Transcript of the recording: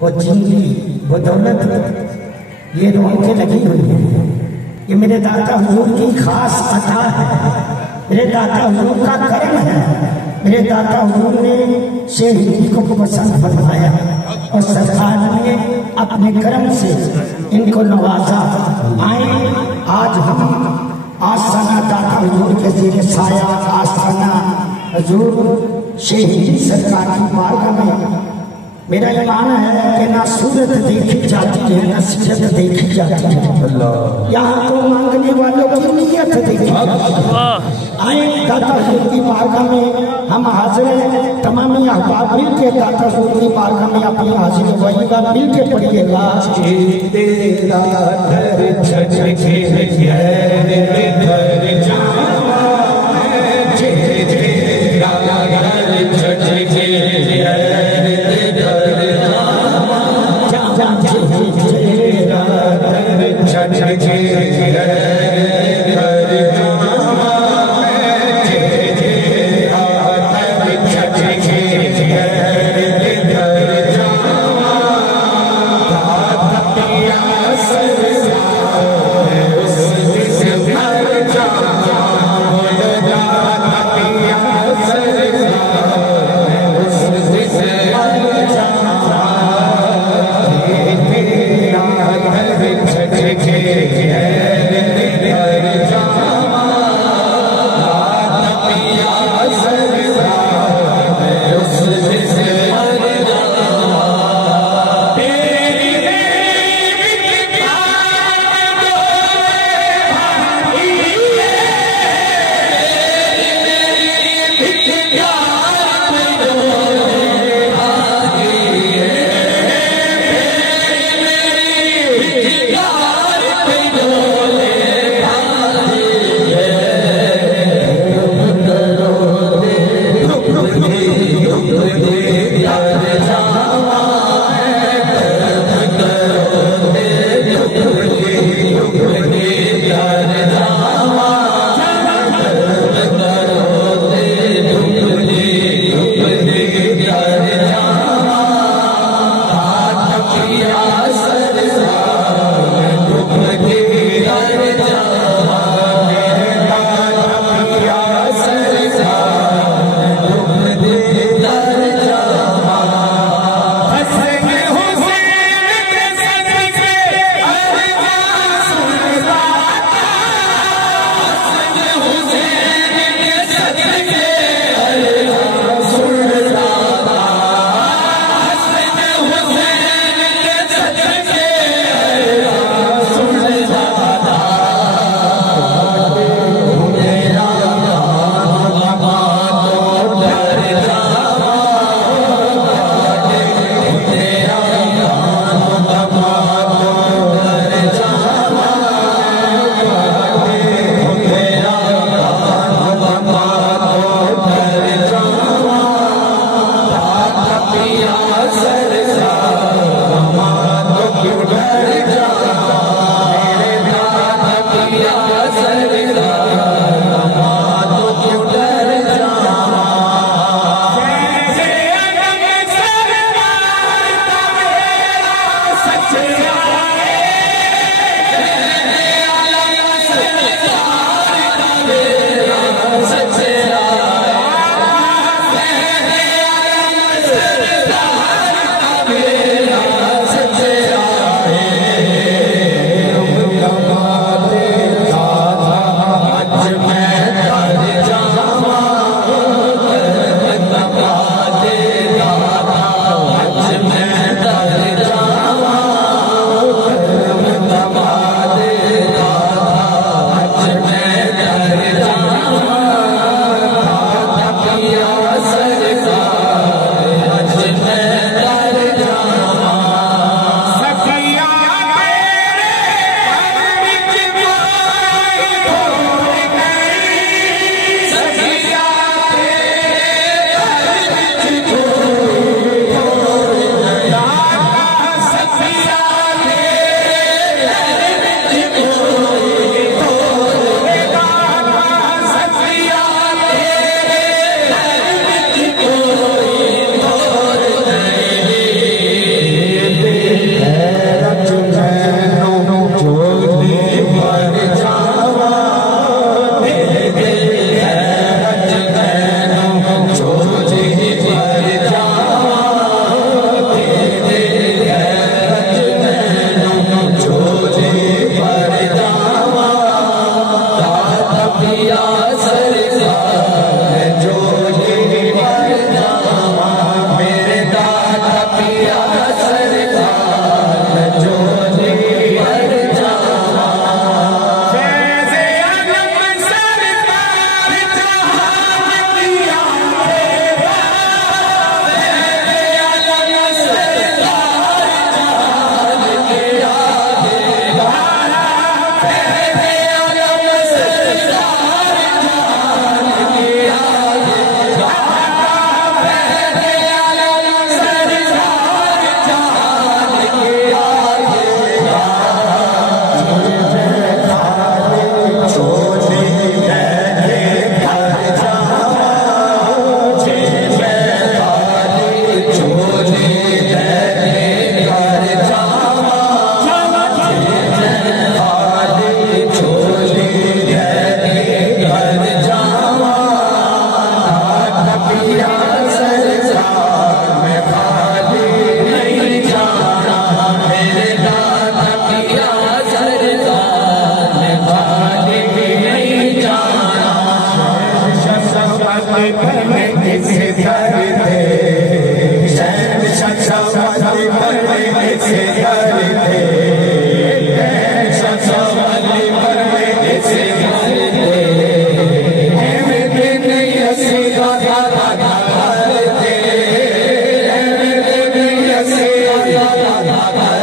वो जिंदगी, वो दौलत, ये रौनकें लगी हुई है। ये मेरे दाता हुजूर की खास अता है, मेरे दाता हुजूर का कर्म है। मेरे दाता हुजूर ने शेर हिंदी को पसंद फरमाया और सरकार ने अपने कर्म से इनको नवाजा। आए आज हम आस्थाना दाता हुजूर के ज़ेरे साया आस्थाना हुजूर शेर हिंदी सरकार की बारगाह में मेरा ईमान है कि ना सूरत देखी जाती है ना सीरत देखी जाती है, यहाँ तो मांगने वालों की नीयत देखी। आए दाता हुजूर की बारगाह में हम हाजिर हैं, तमाम अहबाब मिल के दाता हुजूर की बारगाह में अपनी हाजिर वहीदा मिल के पढ़िएगा। वाली मरने से डरते, शमशो वाली मरने से डरते, दिन यसी दादा दादा थे, दिन यसी दादा दादा